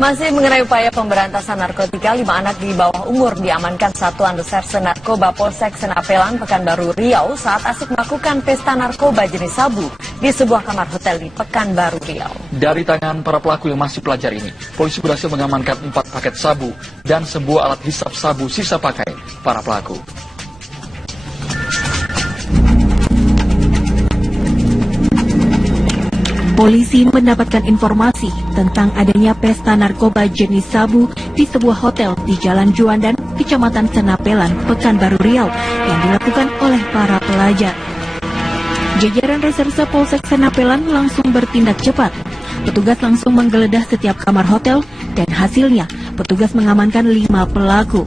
Masih mengenai upaya pemberantasan narkotika, 5 anak di bawah umur diamankan Satuan Reserse Narkoba Polsek Senapelan, Pekanbaru Riau saat asik melakukan pesta narkoba jenis sabu di sebuah kamar hotel di Pekanbaru Riau. Dari tangan para pelaku yang masih pelajar ini, polisi berhasil mengamankan 4 paket sabu dan sebuah alat hisap sabu sisa pakai para pelaku. Polisi mendapatkan informasi tentang adanya pesta narkoba jenis sabu di sebuah hotel di Jalan Juandan, Kecamatan Senapelan, Pekanbaru Riau yang dilakukan oleh para pelajar. Jajaran Reserse Polsek Senapelan langsung bertindak cepat. Petugas langsung menggeledah setiap kamar hotel dan hasilnya petugas mengamankan 5 pelaku.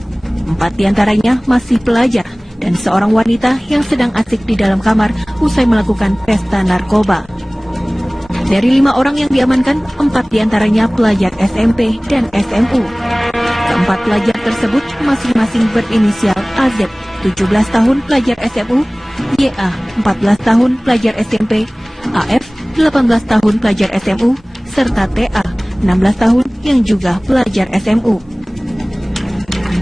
4 diantaranya masih pelajar dan seorang wanita yang sedang asik di dalam kamar usai melakukan pesta narkoba. Dari 5 orang yang diamankan, 4 diantaranya pelajar SMP dan SMU. Keempat pelajar tersebut masing-masing berinisial AZ, 17 tahun pelajar SMU, YA, 14 tahun pelajar SMP, AF, 18 tahun pelajar SMU, serta TA, 16 tahun yang juga pelajar SMU.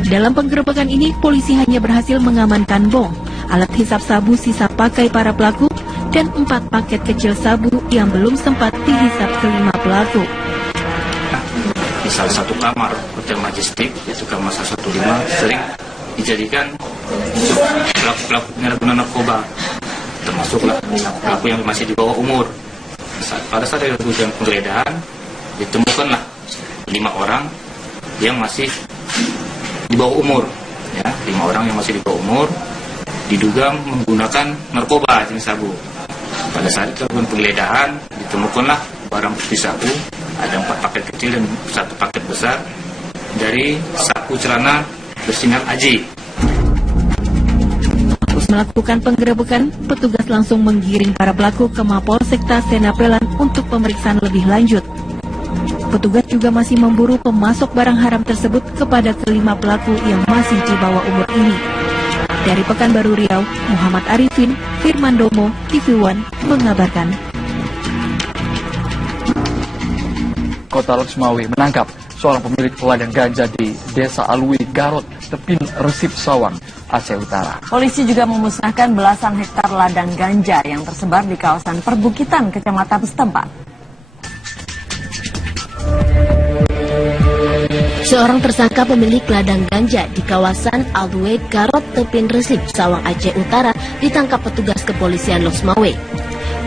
Dalam penggerebekan ini, polisi hanya berhasil mengamankan bong, alat hisap sabu sisa pakai para pelaku, dan 4 paket kecil sabu yang belum sempat dihisap ke-5 pelaku. Di salah satu kamar Hotel Majestic, yaitu kamar 115, sering dijadikan pelaku-pelaku penyalahgunaan narkoba, termasuklah pelaku yang masih di bawah umur. Pada saat dilakukan penggeledahan, ditemukanlah 5 orang yang masih di bawah umur, ya, 5 orang yang masih di bawah umur diduga menggunakan narkoba jenis sabu. Pada saat dilakukan penggeledahan, ditemukanlah barang bukti sabu, ada 4 paket kecil dan 1 paket besar dari saku celana bersinar AJ. Terus melakukan penggerebekan, petugas langsung menggiring para pelaku ke Mapolsekta Senapelan untuk pemeriksaan lebih lanjut. Petugas juga masih memburu pemasok barang haram tersebut kepada ke-5 pelaku yang masih di bawah umur ini. Dari Pekanbaru Riau, Muhammad Arifin, Firman Domo, TV One mengabarkan. Kota Loksmawe menangkap seorang pemilik ladang ganja di Desa Alwi, Garut, Tepin, Resip, Sawang, Aceh Utara. Polisi juga memusnahkan belasan hektar ladang ganja yang tersebar di kawasan perbukitan kecamatan setempat. Seorang tersangka pemilik ladang ganja di kawasan Alwe, Garut, Tepin, Resip, Sawang, Aceh Utara ditangkap petugas kepolisian Loksmawe.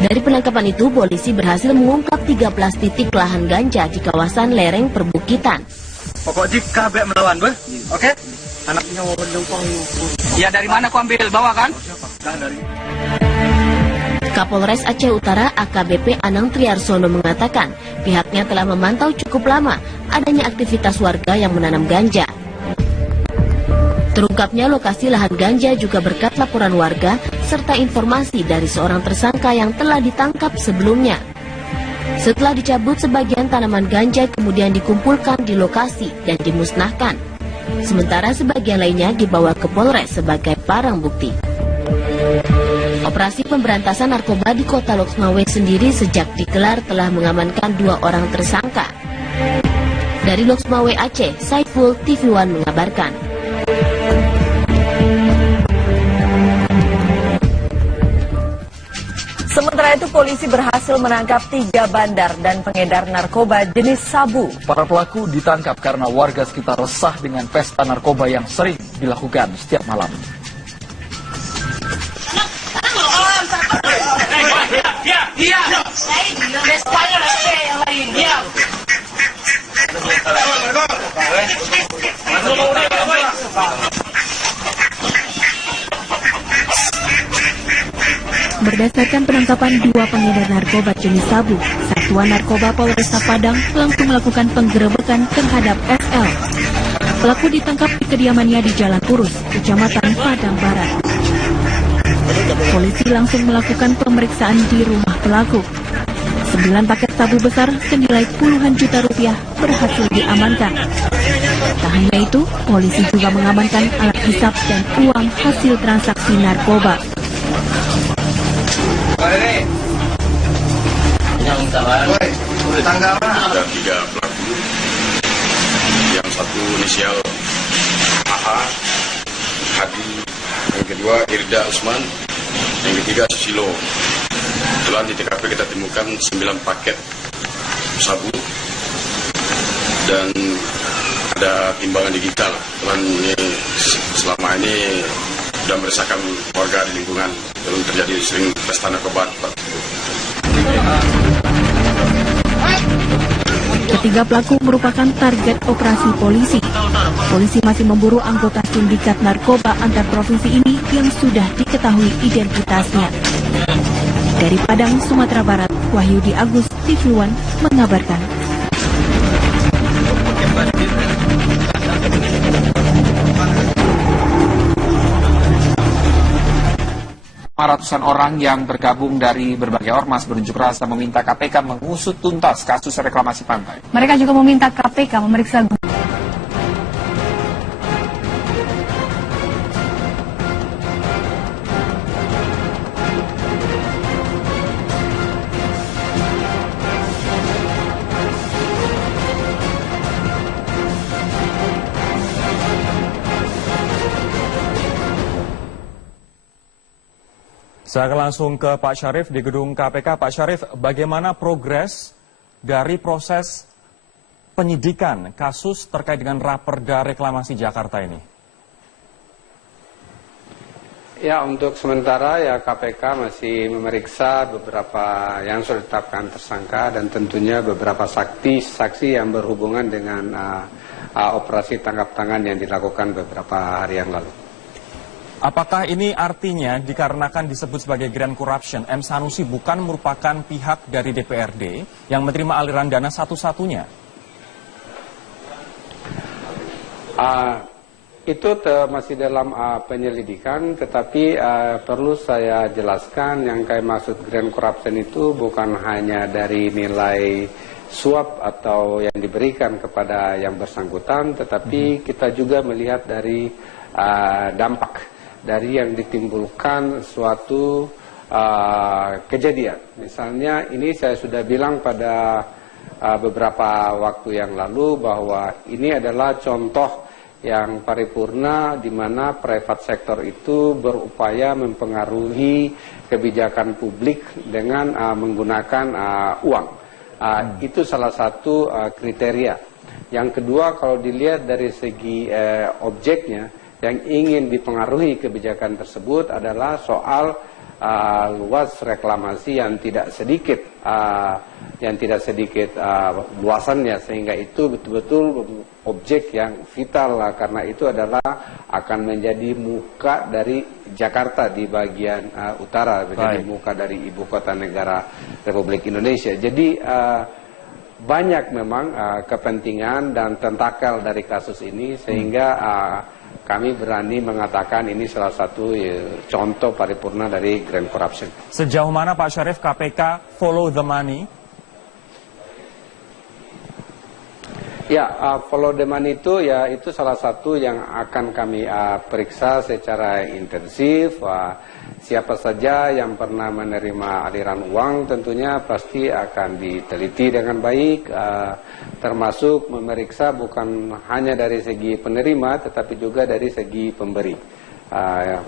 Dari penangkapan itu, polisi berhasil mengungkap 13 titik lahan ganja di kawasan lereng perbukitan. Pokok jika kabek melawan, oke? Anaknya mau berjumpang. Ya, dari mana kau ambil? Bawa kan? Dari. Kapolres Aceh Utara AKBP Anang Triarsono mengatakan pihaknya telah memantau cukup lama adanya aktivitas warga yang menanam ganja. Terungkapnya lokasi lahan ganja juga berkat laporan warga serta informasi dari seorang tersangka yang telah ditangkap sebelumnya. Setelah dicabut, sebagian tanaman ganja kemudian dikumpulkan di lokasi dan dimusnahkan. Sementara sebagian lainnya dibawa ke Polres sebagai barang bukti. Operasi pemberantasan narkoba di Kota Loksmawe sendiri sejak digelar telah mengamankan 2 orang tersangka. Dari Loksmawe Aceh, Saiful, TV One mengabarkan. Sementara itu, polisi berhasil menangkap 3 bandar dan pengedar narkoba jenis sabu. Para pelaku ditangkap karena warga sekitar resah dengan pesta narkoba yang sering dilakukan setiap malam. Iya. Berdasarkan penangkapan 2 pengedar narkoba jenis sabu, Satuan Narkoba Polresta Padang langsung melakukan penggerebekan terhadap SL. Pelaku ditangkap di kediamannya di Jalan Purus, Kecamatan Padang Barat. Polisi langsung melakukan pemeriksaan di rumah pelaku. 9 paket sabu besar senilai puluhan juta rupiah berhasil diamankan. Tak hanya itu, polisi juga mengamankan alat hisap dan uang hasil transaksi narkoba. Yang salah. Tanggal mana? Ada 3 pelaku inisial AH, Hadi, yang kedua Irda Usman, yang ketiga Susilo. Kebetulan di TKP kita temukan 9 paket sabu dan ada timbangan digital. Kebetulan ini selama ini sudah meresahkan warga di lingkungan, belum terjadi sering pesta narkoba. Ketiga pelaku merupakan target operasi polisi. Polisi masih memburu anggota sindikat narkoba antar provinsi ini yang sudah diketahui identitasnya. Dari Padang, Sumatera Barat, Wahyudi Agus, TV One mengabarkan. Ratusan orang yang bergabung dari berbagai ormas berunjuk rasa meminta KPK mengusut tuntas kasus reklamasi pantai. Mereka juga meminta KPK memeriksa Saya akan langsung ke Pak Syarif di gedung KPK. Pak Syarif, bagaimana progres dari proses penyidikan kasus terkait dengan Raperda Reklamasi Jakarta ini? Ya, untuk sementara ya KPK masih memeriksa beberapa yang sudah ditetapkan tersangka dan tentunya beberapa saksi yang berhubungan dengan operasi tangkap tangan yang dilakukan beberapa hari yang lalu. Apakah ini artinya dikarenakan disebut sebagai grand corruption, M. Sanusi bukan merupakan pihak dari DPRD yang menerima aliran dana satu-satunya? Itu masih dalam penyelidikan, tetapi perlu saya jelaskan yang kayak maksud grand corruption itu bukan hanya dari nilai suap atau yang diberikan kepada yang bersangkutan, tetapi kita juga melihat dari dampak dari yang ditimbulkan suatu kejadian. Misalnya ini saya sudah bilang pada beberapa waktu yang lalu bahwa ini adalah contoh yang paripurna di mana private sector itu berupaya mempengaruhi kebijakan publik dengan menggunakan uang. Itu salah satu kriteria. Yang kedua, kalau dilihat dari segi objeknya, yang ingin dipengaruhi kebijakan tersebut adalah soal luas reklamasi yang tidak sedikit luasannya, sehingga itu betul-betul objek yang vital karena itu adalah akan menjadi muka dari Jakarta di bagian utara, menjadi muka dari ibu kota negara Republik Indonesia. Jadi banyak memang kepentingan dan tentakel dari kasus ini sehingga kami berani mengatakan ini salah satu contoh paripurna dari grand corruption. Sejauh mana Pak Syarif KPK follow the money? Ya, follow the money itu salah satu yang akan kami periksa secara intensif. Siapa saja yang pernah menerima aliran uang tentunya pasti akan diteliti dengan baik, termasuk memeriksa bukan hanya dari segi penerima tetapi juga dari segi pemberi.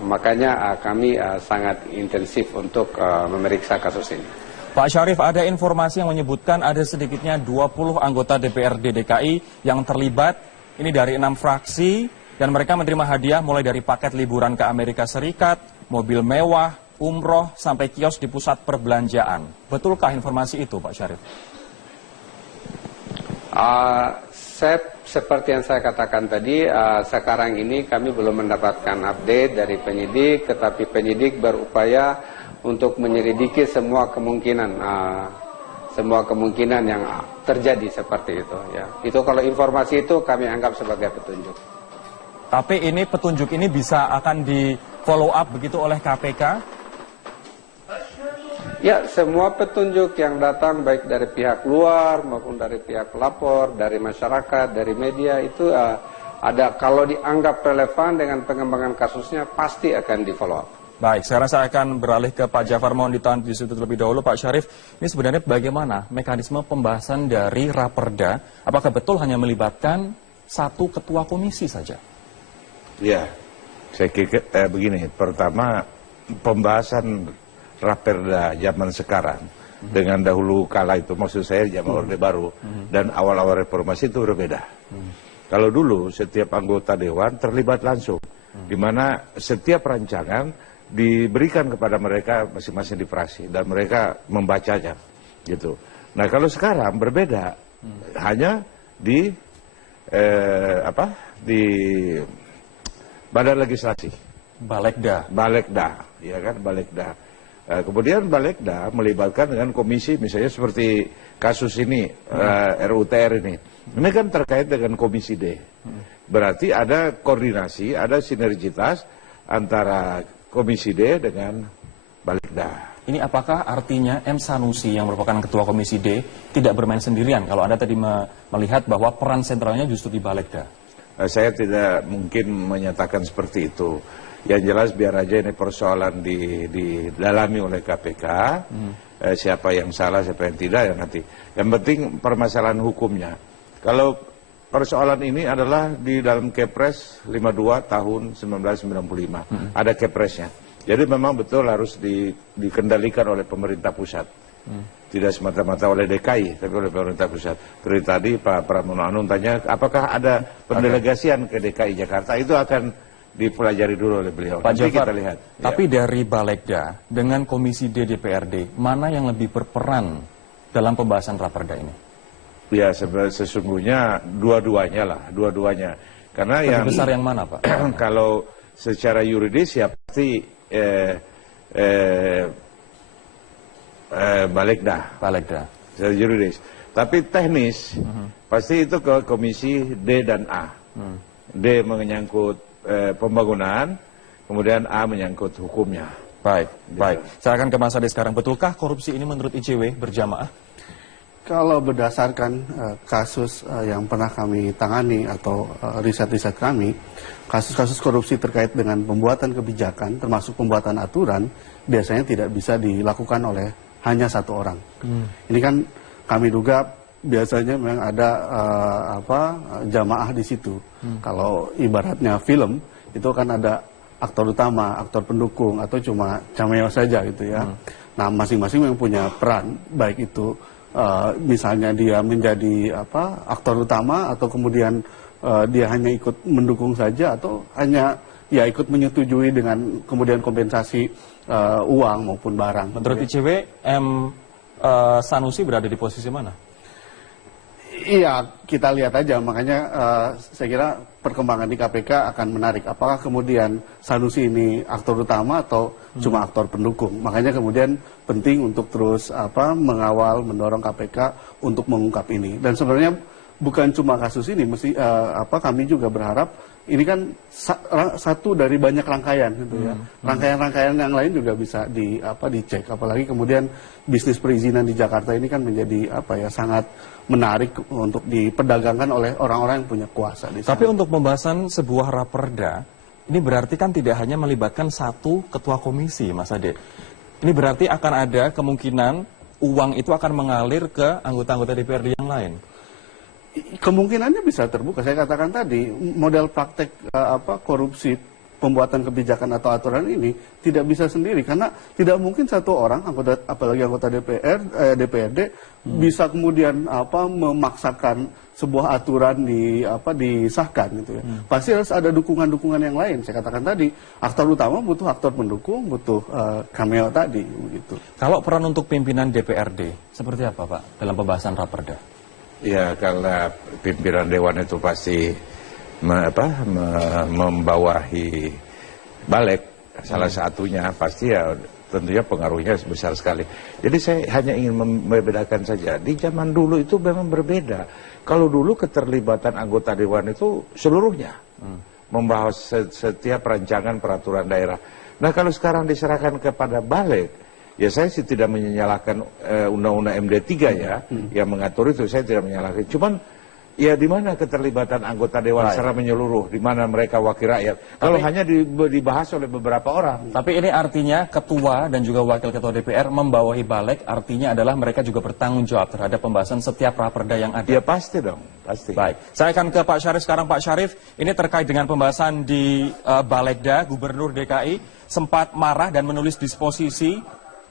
Makanya kami sangat intensif untuk memeriksa kasus ini. Pak Syarif, ada informasi yang menyebutkan ada sedikitnya 20 anggota DPRD DKI yang terlibat, ini dari 6 fraksi, dan mereka menerima hadiah mulai dari paket liburan ke Amerika Serikat, mobil mewah, umroh, sampai kios di pusat perbelanjaan. Betulkah informasi itu, Pak Syarif? Seperti yang saya katakan tadi, sekarang ini kami belum mendapatkan update dari penyidik, tetapi penyidik berupaya untuk menyelidiki semua kemungkinan yang terjadi seperti itu. Ya. Itu kalau informasi itu kami anggap sebagai petunjuk. Tapi ini petunjuk ini bisa akan di follow up begitu oleh KPK? Ya, semua petunjuk yang datang baik dari pihak luar maupun dari pihak pelapor, dari masyarakat, dari media itu ada, kalau dianggap relevan dengan pengembangan kasusnya pasti akan di follow up. Baik, saya rasa akan beralih ke Pak Jafar, mohon ditahan di situ terlebih dahulu. Pak Syarif, ini sebenarnya bagaimana mekanisme pembahasan dari Raperda? Apakah betul hanya melibatkan satu ketua komisi saja? Ya, saya kira begini. Pertama, pembahasan Raperda zaman sekarang dengan dahulu kala itu, maksud saya zaman Orde Baru dan awal-awal reformasi itu berbeda. Kalau dulu setiap anggota dewan terlibat langsung, di mana setiap rancangan diberikan kepada mereka masing-masing di fraksi dan mereka membacanya, gitu. Nah kalau sekarang berbeda, hanya di di Badan Legislasi, Balekda, ya kan, Balekda. Kemudian Balekda melibatkan dengan komisi, misalnya seperti kasus ini, RUTR ini kan terkait dengan Komisi D. Berarti ada koordinasi, ada sinergitas antara Komisi D dengan Balekda. Ini apakah artinya M. Sanusi yang merupakan ketua Komisi D tidak bermain sendirian kalau Anda tadi melihat bahwa peran sentralnya justru di Balekda? Saya tidak mungkin menyatakan seperti itu. Yang jelas biar aja ini persoalan didalami oleh KPK, siapa yang salah, siapa yang tidak, ya nanti. Yang penting permasalahan hukumnya. Kalau persoalan ini adalah di dalam Kepres 52 tahun 1995, ada Kepresnya. Jadi memang betul harus dikendalikan oleh pemerintah pusat. Tidak semata-mata oleh DKI, tapi oleh pemerintah pusat. Seperti tadi Pak Pramono Anung tanya, apakah ada pendelegasian ke DKI Jakarta? Itu akan dipelajari dulu oleh beliau. Pak Jafar, kita lihat. Tapi dari Balekda dengan Komisi D DPRD, mana yang lebih berperan dalam pembahasan Raperda ini? Ya sesungguhnya dua-duanya lah, dua-duanya. Karena lebih yang besar yang mana, Pak? Kalau secara yuridis ya pasti Balekda. Secara yuridis. Tapi teknis pasti itu ke Komisi D dan A. D menyangkut pembangunan, kemudian A menyangkut hukumnya. Baik. Saya akan ke Mas Ade sekarang. Betulkah korupsi ini menurut ICW berjamaah? Kalau berdasarkan kasus yang pernah kami tangani atau riset-riset kami, kasus-kasus korupsi terkait dengan pembuatan kebijakan, termasuk pembuatan aturan, biasanya tidak bisa dilakukan oleh hanya satu orang. Ini kan kami duga biasanya memang ada jamaah di situ. Kalau ibaratnya film itu kan ada aktor utama, aktor pendukung, atau cuma cameo saja gitu ya. Nah masing-masing memang punya peran, baik itu misalnya dia menjadi aktor utama, atau kemudian dia hanya ikut mendukung saja, atau hanya ya ikut menyetujui dengan kemudian kompensasi uang maupun barang. Menurut ICW, M. Sanusi berada di posisi mana? Iya, kita lihat aja. Makanya saya kira perkembangan di KPK akan menarik. Apakah kemudian Sanusi ini aktor utama atau cuma aktor pendukung? Makanya kemudian penting untuk terus mengawal, mendorong KPK untuk mengungkap ini. Dan sebenarnya bukan cuma kasus ini, kami juga berharap ini kan satu dari banyak rangkaian gitu ya. Rangkaian-rangkaian yang lain juga bisa dicek. Apalagi kemudian bisnis perizinan di Jakarta ini kan menjadi sangat menarik untuk diperdagangkan oleh orang-orang yang punya kuasa di sana. Tapi untuk pembahasan sebuah raperda, ini berarti kan tidak hanya melibatkan satu ketua komisi, Mas Ade. Ini berarti akan ada kemungkinan uang itu akan mengalir ke anggota-anggota DPRD yang lain. Kemungkinannya bisa terbuka. Saya katakan tadi, model praktek korupsi pembuatan kebijakan atau aturan ini tidak bisa sendiri, karena tidak mungkin satu orang apalagi anggota DPRD bisa kemudian memaksakan sebuah aturan disahkan gitu ya. Pasti harus ada dukungan-dukungan yang lain. Saya katakan tadi, aktor utama butuh aktor pendukung, butuh cameo tadi begitu. Kalau peran untuk pimpinan DPRD seperti apa, Pak, dalam pembahasan raperda? Ya, karena pimpinan dewan itu pasti membawahi balik, salah satunya pasti ya tentunya pengaruhnya besar sekali. Jadi saya hanya ingin membedakan saja. Di zaman dulu itu memang berbeda. Kalau dulu keterlibatan anggota dewan itu seluruhnya membahas setiap rancangan peraturan daerah. Nah kalau sekarang diserahkan kepada balik, ya saya sih tidak menyalahkan undang-undang MD3 ya, yang mengatur itu saya tidak menyalahkan. Cuman Ya di mana keterlibatan anggota Dewan secara menyeluruh, di mana mereka wakil rakyat. Kalau hanya dibahas oleh beberapa orang. Tapi ini artinya ketua dan juga wakil ketua DPR membawahi balik, artinya adalah mereka juga bertanggung jawab terhadap pembahasan setiap raperda yang ada. Ya pasti dong, pasti. Baik, saya akan ke Pak Syarif sekarang. Pak Syarif, ini terkait dengan pembahasan di Balegda, Gubernur DKI sempat marah dan menulis disposisi,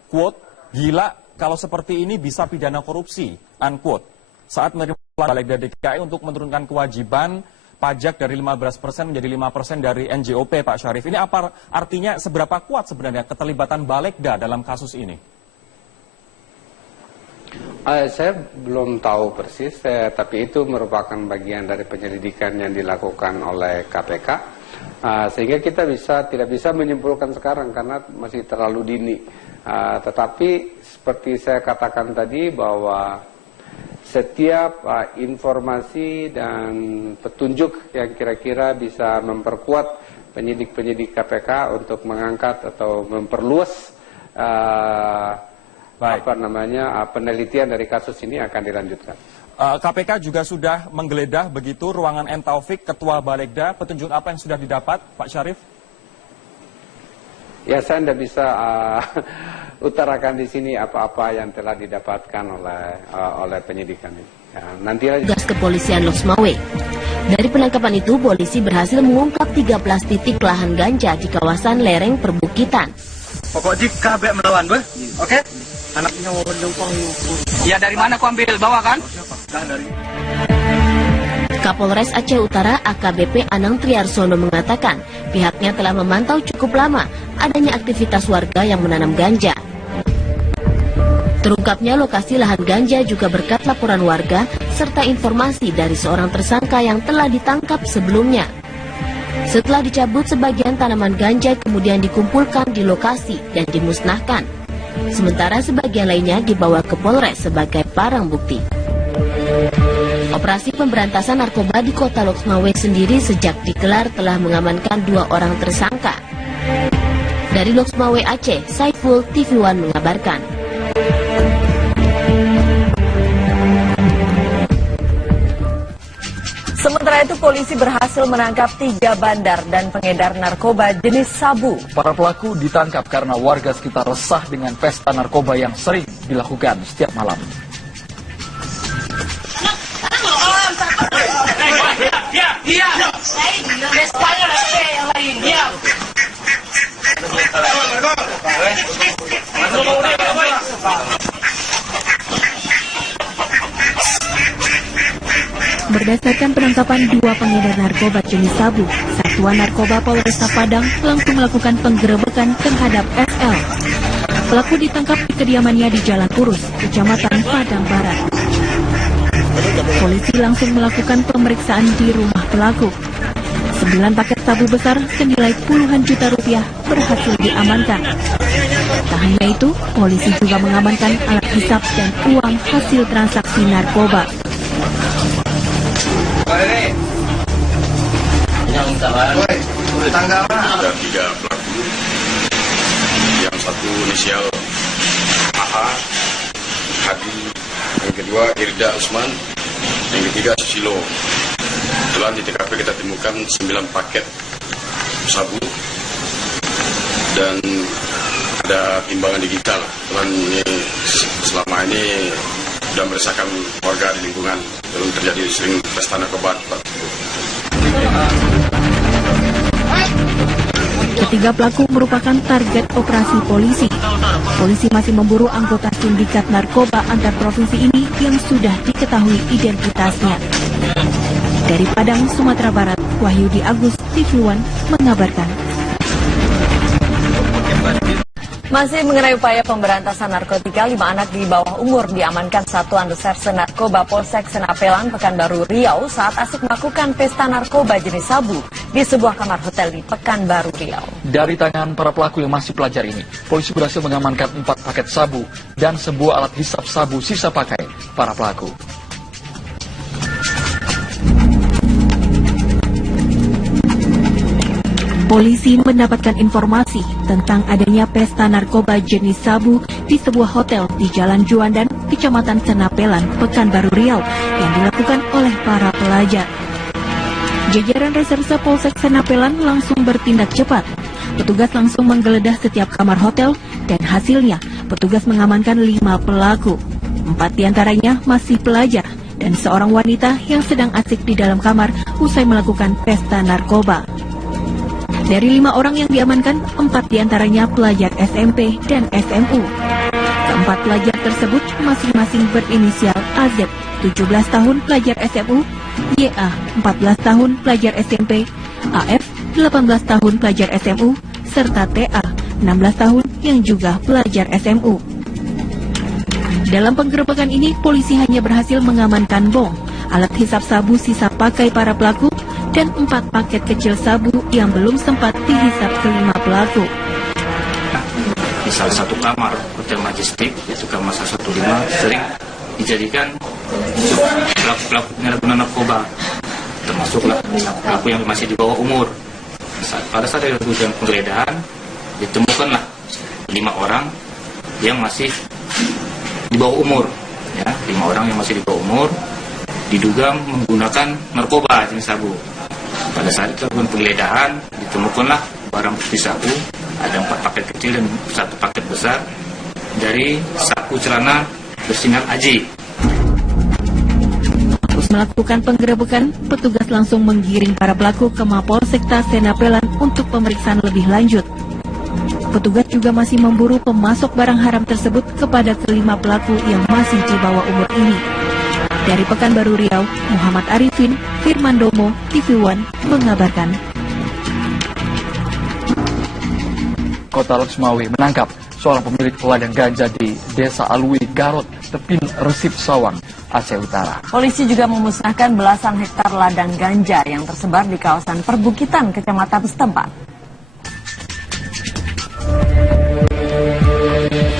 quote, gila kalau seperti ini bisa pidana korupsi, unquote. Saat menerima Balegda DKI untuk menurunkan kewajiban pajak dari 15% menjadi 5% dari NJOP, Pak Syarif. Ini apa artinya, seberapa kuat sebenarnya keterlibatan Balegda dalam kasus ini? Saya belum tahu persis, tapi itu merupakan bagian dari penyelidikan yang dilakukan oleh KPK. Sehingga kita tidak bisa menyimpulkan sekarang karena masih terlalu dini. Tetapi seperti saya katakan tadi bahwa setiap informasi dan petunjuk yang kira-kira bisa memperkuat penyidik-penyidik KPK untuk mengangkat atau memperluas penelitian dari kasus ini akan dilanjutkan. KPK juga sudah menggeledah begitu ruangan M. Taufik, Ketua Balegda. Petunjuk apa yang sudah didapat, Pak Syarif? Ya, saya tidak bisa utarakan di sini apa-apa yang telah didapatkan oleh penyidikan ini. Ya, nanti tugas kepolisian Loksmawe. Dari penangkapan itu, polisi berhasil mengungkap 13 titik lahan ganja di kawasan lereng perbukitan. Pokok jika kabek melawan, oke? Anaknya mau berjumpang. Ya, dari mana kau ambil? Bawa kan? Dari. Kapolres Aceh Utara AKBP Anang Triarsono mengatakan pihaknya telah memantau cukup lama adanya aktivitas warga yang menanam ganja. Terungkapnya lokasi lahan ganja juga berkat laporan warga serta informasi dari seorang tersangka yang telah ditangkap sebelumnya. Setelah dicabut, sebagian tanaman ganja kemudian dikumpulkan di lokasi dan dimusnahkan. Sementara sebagian lainnya dibawa ke Polres sebagai barang bukti. Operasi pemberantasan narkoba di kota Loksmawe sendiri sejak digelar telah mengamankan 2 orang tersangka. Dari Loksmawe Aceh, Saiful TV One mengabarkan. Sementara itu polisi berhasil menangkap 3 bandar dan pengedar narkoba jenis sabu. Para pelaku ditangkap karena warga sekitar resah dengan pesta narkoba yang sering dilakukan setiap malam. Iya. Pestanya yang lain. Iya. Berdasarkan penangkapan 2 pengedar narkoba jenis sabu, Satuan Narkoba Polresta Padang langsung melakukan penggerebekan terhadap SL. Pelaku ditangkap di kediamannya di Jalan Urus, Kecamatan Padang Barat. Polisi langsung melakukan pemeriksaan di rumah pelaku. 9 paket sabu besar senilai puluhan juta rupiah berhasil diamankan. Tak hanya itu, polisi juga mengamankan alat hisap dan uang hasil transaksi narkoba. Ada 3 pelaku, yang satu inisial AH, Hadi, yang kedua Irda Usman, yang ketiga Susilo. Kebetulan di TKP kita temukan 9 paket sabu dan ada timbangan digital. Kebetulan ini selama ini sudah meresahkan warga di lingkungan, belum terjadi sering pesta narkoba. Ketiga pelaku merupakan target operasi polisi. Polisi masih memburu anggota sindikat narkoba antar provinsi ini yang sudah diketahui identitasnya. Dari Padang, Sumatera Barat, Wahyudi Agus, TV One mengabarkan. Masih mengenai upaya pemberantasan narkotika, 5 anak di bawah umur diamankan Satuan Reserse Narkoba Polsek Senapelan, Pekanbaru Riau saat asik melakukan pesta narkoba jenis sabu di sebuah kamar hotel di Pekanbaru Riau. Dari tangan para pelaku yang masih pelajar ini, polisi berhasil mengamankan 4 paket sabu dan sebuah alat hisap sabu sisa pakai para pelaku. Polisi mendapatkan informasi tentang adanya pesta narkoba jenis sabu di sebuah hotel di Jalan Juanda, Kecamatan Senapelan, Pekanbaru Riau yang dilakukan oleh para pelajar. Jajaran Reserse Polsek Senapelan langsung bertindak cepat. Petugas langsung menggeledah setiap kamar hotel dan hasilnya petugas mengamankan 5 pelaku. 4 diantaranya masih pelajar dan seorang wanita yang sedang asik di dalam kamar usai melakukan pesta narkoba. Dari 5 orang yang diamankan, 4 diantaranya pelajar SMP dan SMU. Keempat pelajar tersebut masing-masing berinisial AZ, 17 tahun pelajar SMU, YA, 14 tahun pelajar SMP, AF, 18 tahun pelajar SMU, serta TA, 16 tahun yang juga pelajar SMU. Dalam penggerebekan ini, polisi hanya berhasil mengamankan bom, alat hisap sabu sisa pakai para pelaku, dan 4 paket kecil sabu yang belum sempat dihisap ke-5 pelaku. Di salah satu kamar Hotel Majestic, yaitu kamar 115, sering dijadikan pelaku penyalahgunaan narkoba, termasuklah pelaku yang masih di bawah umur. Pada saat dilakukan penggeledahan, ditemukanlah 5 orang yang masih di bawah umur, ya, 5 orang yang masih di bawah umur, diduga menggunakan narkoba jenis sabu. Pada saat dilakukan penggeledahan, ditemukanlah barang bukti sabu, ada 4 paket kecil dan 1 paket besar dari saku celana bersinar AJ. Terus melakukan penggerebekan, petugas langsung menggiring para pelaku ke Mapolsekta Senapelan untuk pemeriksaan lebih lanjut. Petugas juga masih memburu pemasok barang haram tersebut kepada ke-5 pelaku yang masih di bawah umur ini. Dari Pekanbaru Riau, Muhammad Arifin, Firman Domo, TV One mengabarkan. Kota Loksmawe menangkap seorang pemilik ladang ganja di Desa Alui, Garut, Tepin, Resip Sawang, Aceh Utara. Polisi juga memusnahkan belasan hektar ladang ganja yang tersebar di kawasan perbukitan kecamatan setempat.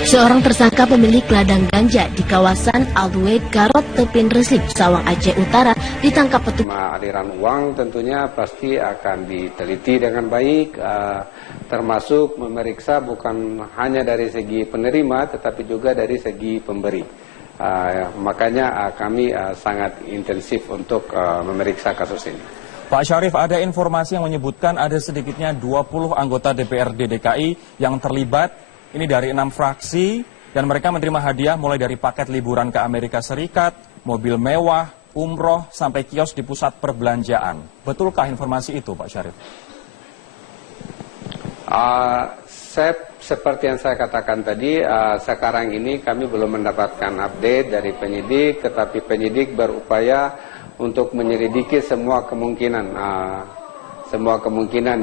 Seorang tersangka pemilik ladang ganja di kawasan Alue, Garut, Tepin, Resip, Sawang, Aceh Utara ditangkap petugas. Aliran uang tentunya pasti akan diteliti dengan baik, termasuk memeriksa bukan hanya dari segi penerima tetapi juga dari segi pemberi. Makanya kami sangat intensif untuk memeriksa kasus ini. Pak Syarif, ada informasi yang menyebutkan ada sedikitnya 20 anggota DPRD DKI yang terlibat. Ini dari 6 fraksi dan mereka menerima hadiah mulai dari paket liburan ke Amerika Serikat, mobil mewah, umroh, sampai kios di pusat perbelanjaan. Betulkah informasi itu, Pak Syarif? Seperti yang saya katakan tadi, sekarang ini kami belum mendapatkan update dari penyidik, tetapi penyidik berupaya untuk menyelidiki semua kemungkinan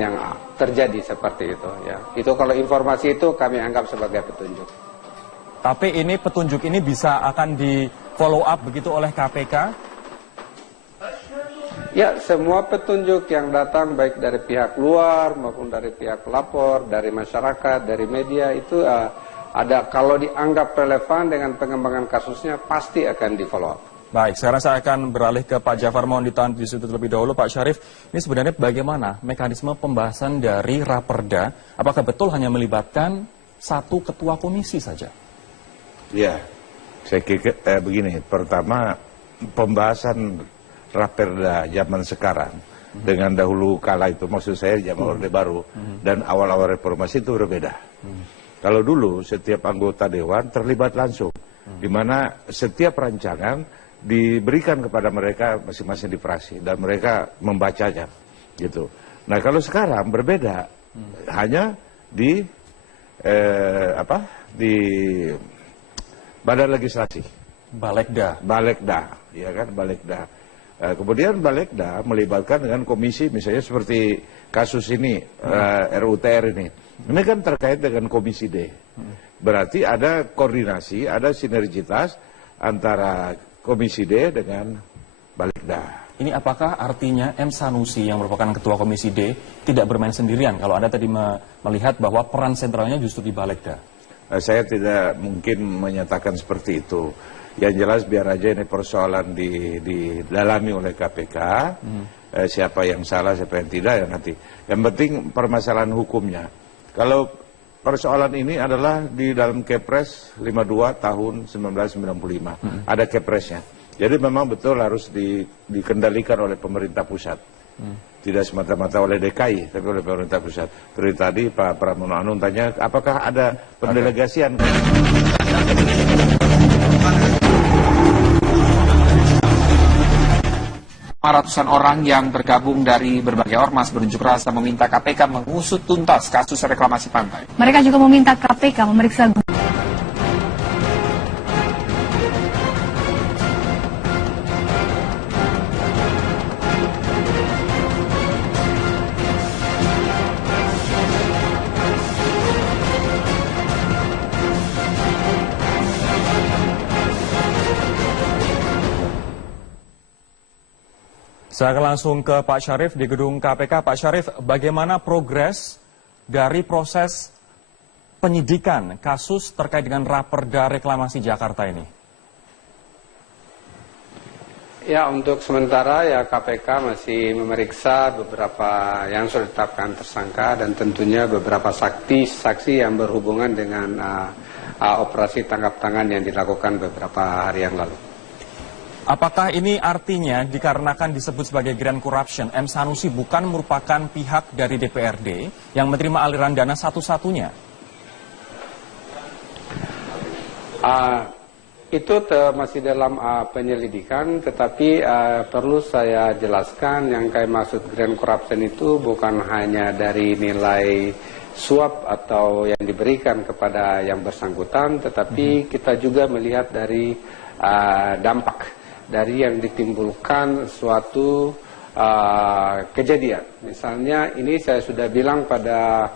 yang terjadi seperti itu, ya. Itu kalau informasi itu kami anggap sebagai petunjuk. Tapi ini petunjuk ini bisa akan di follow up begitu oleh KPK? Ya, semua petunjuk yang datang baik dari pihak luar maupun dari pihak pelapor, dari masyarakat, dari media itu ada, kalau dianggap relevan dengan pengembangan kasusnya pasti akan di follow up. Baik, sekarang saya akan beralih ke Pak Jafar, mohon ditahan di situ terlebih dahulu. Pak Syarif, ini sebenarnya bagaimana mekanisme pembahasan dari Raperda? Apakah betul hanya melibatkan 1 ketua komisi saja? Ya, saya kira begini. Pertama, pembahasan Raperda zaman sekarang dengan dahulu kala itu, maksud saya zaman Orde Baru dan awal-awal reformasi itu berbeda. Kalau dulu setiap anggota dewan terlibat langsung, di mana setiap rancangan diberikan kepada mereka masing-masing di fraksi dan mereka membacanya, gitu. Nah kalau sekarang berbeda, hanya di di Badan Legislasi, Balegda, ya kan, Balegda. Kemudian Balegda melibatkan dengan komisi, misalnya seperti kasus ini, RUTR ini kan terkait dengan Komisi D. Berarti ada koordinasi, ada sinergitas antara Komisi D dengan Balegda. Ini apakah artinya M. Sanusi yang merupakan ketua Komisi D tidak bermain sendirian? Kalau Anda tadi melihat bahwa peran sentralnya justru di Balegda. Saya tidak mungkin menyatakan seperti itu. Yang jelas biar aja ini persoalan didalami oleh KPK. Siapa yang salah, siapa yang tidak ya nanti. Yang penting permasalahan hukumnya. Kalau persoalan ini adalah di dalam Kepres 52 tahun 1995. Ada Kepresnya. Jadi memang betul harus dikendalikan oleh pemerintah pusat. Tidak semata-mata oleh DKI, tapi oleh pemerintah pusat. Seperti tadi Pak Pramono Anung tanya, apakah ada pendelegasian? Ratusan orang yang bergabung dari berbagai ormas berunjuk rasa meminta KPK mengusut tuntas kasus reklamasi pantai. Mereka juga meminta KPK memeriksa Saya akan langsung ke Pak Syarif di gedung KPK. Pak Syarif, bagaimana progres dari proses penyidikan kasus terkait dengan Raperda Reklamasi Jakarta ini? Ya, untuk sementara ya KPK masih memeriksa beberapa yang sudah ditetapkan tersangka dan tentunya beberapa saksi yang berhubungan dengan operasi tangkap tangan yang dilakukan beberapa hari yang lalu. Apakah ini artinya dikarenakan disebut sebagai grand corruption, M. Sanusi bukan merupakan pihak dari DPRD yang menerima aliran dana satu-satunya? Itu masih dalam penyelidikan, tetapi perlu saya jelaskan yang kayak maksud grand corruption itu bukan hanya dari nilai suap atau yang diberikan kepada yang bersangkutan, tetapi kita juga melihat dari dampak dari yang ditimbulkan suatu kejadian. Misalnya ini saya sudah bilang pada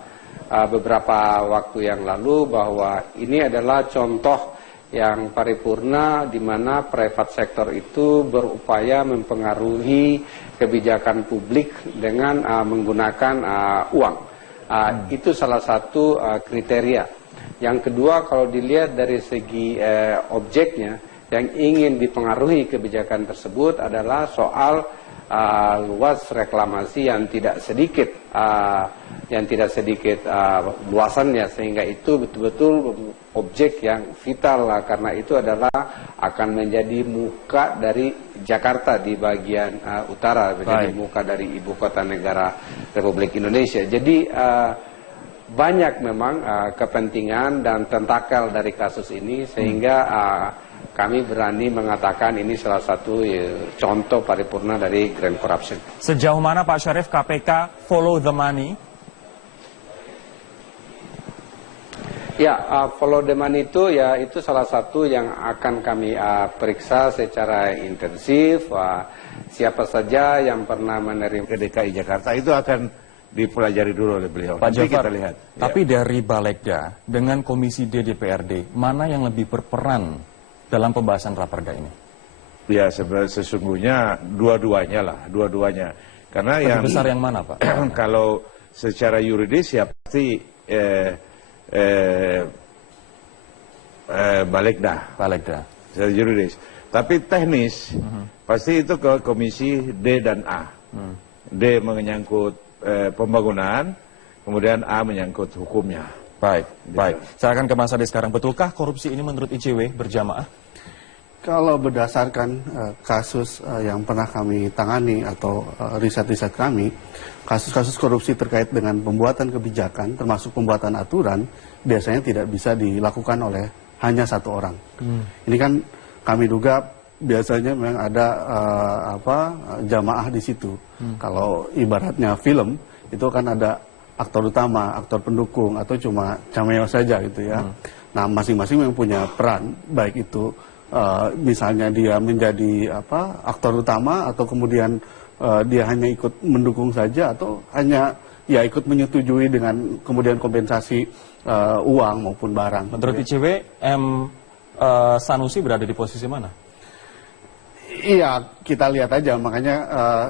beberapa waktu yang lalu bahwa ini adalah contoh yang paripurna di mana private sector itu berupaya mempengaruhi kebijakan publik dengan menggunakan uang. Itu salah satu kriteria. Yang kedua, kalau dilihat dari segi objeknya, yang ingin dipengaruhi kebijakan tersebut adalah soal luas reklamasi yang tidak sedikit luasannya, sehingga itu betul-betul objek yang vital karena itu adalah akan menjadi muka dari Jakarta di bagian utara, menjadi muka dari ibu kota negara Republik Indonesia. Jadi banyak memang kepentingan dan tentakel dari kasus ini sehingga kami berani mengatakan ini salah satu contoh paripurna dari grand corruption. Sejauh mana Pak Syarif KPK follow the money? Ya, follow the money itu ya itu salah satu yang akan kami periksa secara intensif. Siapa saja yang pernah menerima ke DKI Jakarta itu akan dipelajari dulu oleh beliau. Pak Jafar, kita lihat. Tapi dari Balegda dengan Komisi D DPRD, mana yang lebih berperan dalam pembahasan Raperda ini? Ya, sesungguhnya dua-duanya lah, dua-duanya. Karena lebih yang besar yang mana, Pak? Kalau secara yuridis ya pasti Balegda. Secara yuridis. Tapi teknis pasti itu ke Komisi D dan A. D menyangkut pembangunan, kemudian A menyangkut hukumnya. Baik. Saya akan ke Mas Ade sekarang. Betulkah korupsi ini menurut ICW berjamaah? Kalau berdasarkan kasus yang pernah kami tangani atau riset-riset kami, kasus-kasus korupsi terkait dengan pembuatan kebijakan, termasuk pembuatan aturan, biasanya tidak bisa dilakukan oleh hanya satu orang. Ini kan kami duga biasanya memang ada jamaah di situ. Kalau ibaratnya film, itu kan ada aktor utama, aktor pendukung, atau cuma cameo saja gitu ya. Nah, masing-masing yang punya peran, baik itu misalnya dia menjadi aktor utama, atau kemudian dia hanya ikut mendukung saja, atau hanya ya ikut menyetujui dengan kemudian kompensasi uang maupun barang. Menurut ICW, M. Sanusi berada di posisi mana? Iya, kita lihat aja. Makanya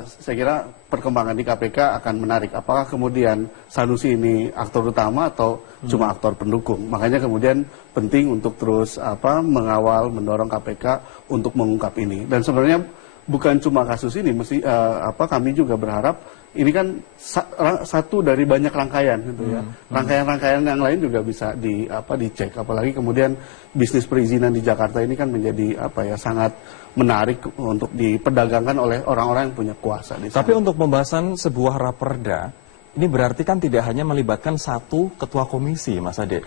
saya kira perkembangan di KPK akan menarik. Apakah kemudian Sanusi ini aktor utama atau cuma aktor pendukung? Makanya kemudian penting untuk terus mengawal, mendorong KPK untuk mengungkap ini. Dan sebenarnya bukan cuma kasus ini, kami juga berharap ini kan satu dari banyak rangkaian gitu ya. Rangkaian-rangkaian yang lain juga bisa dicek. Apalagi kemudian bisnis perizinan di Jakarta ini kan menjadi sangat menarik untuk diperdagangkan oleh orang-orang yang punya kuasa di sana. Tapi untuk pembahasan sebuah raperda, ini berarti kan tidak hanya melibatkan satu ketua komisi, Mas Ade.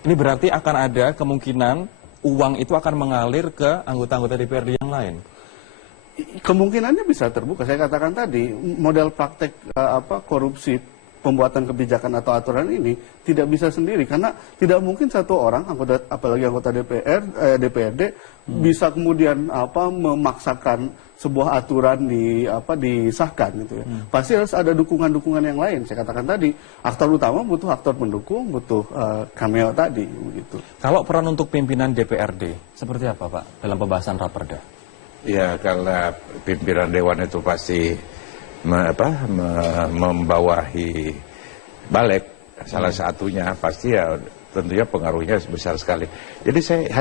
Ini berarti akan ada kemungkinan uang itu akan mengalir ke anggota-anggota DPRD yang lain. Kemungkinannya bisa terbuka. Saya katakan tadi, model praktek korupsi pembuatan kebijakan atau aturan ini tidak bisa sendiri, karena tidak mungkin satu orang apalagi anggota DPRD bisa kemudian memaksakan sebuah aturan disahkan gitu ya. Pasti harus ada dukungan-dukungan yang lain. Saya katakan tadi, aktor utama butuh aktor pendukung, butuh cameo tadi begitu. Kalau peran untuk pimpinan DPRD seperti apa, Pak, dalam pembahasan raperda? Ya, karena pimpinan dewan itu pasti membawahi balik, salah satunya pasti ya tentunya pengaruhnya besar sekali. Jadi saya hanya